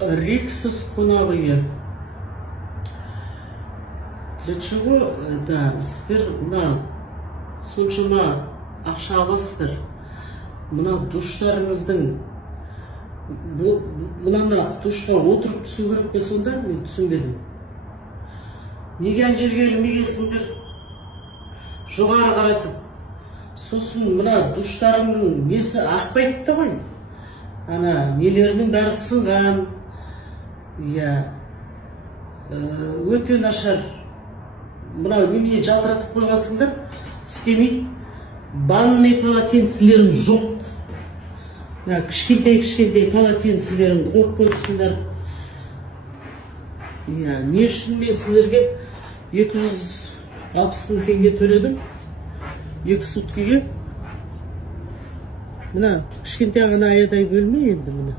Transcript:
Риксос қонағыйы. Для чего, да, сіздер мына соншама ақша аласыздар. Мына душтарыңыздың мына душқа отырып түсу керек пе сонда? Мен түсінбедім. Неге ана жерге ілмегенсіңдер? Жоғары қаратып. Сосын мына душтарыңның несі ақпайды да ғой. Ана нелерінің бәрі сынған. Иә. Өте нашар. Мына неме жалтыратып қойғансыңдар, істемейді. Банный полотенцелерің жоқ. Кішкентай полотенцелеріңді қойып қойыпсыңдар. Не үшін мен сіздерге 260 000 теңге төледім? 2 суткіге. Мына кішкентай ғана аядай бөлме енді міне.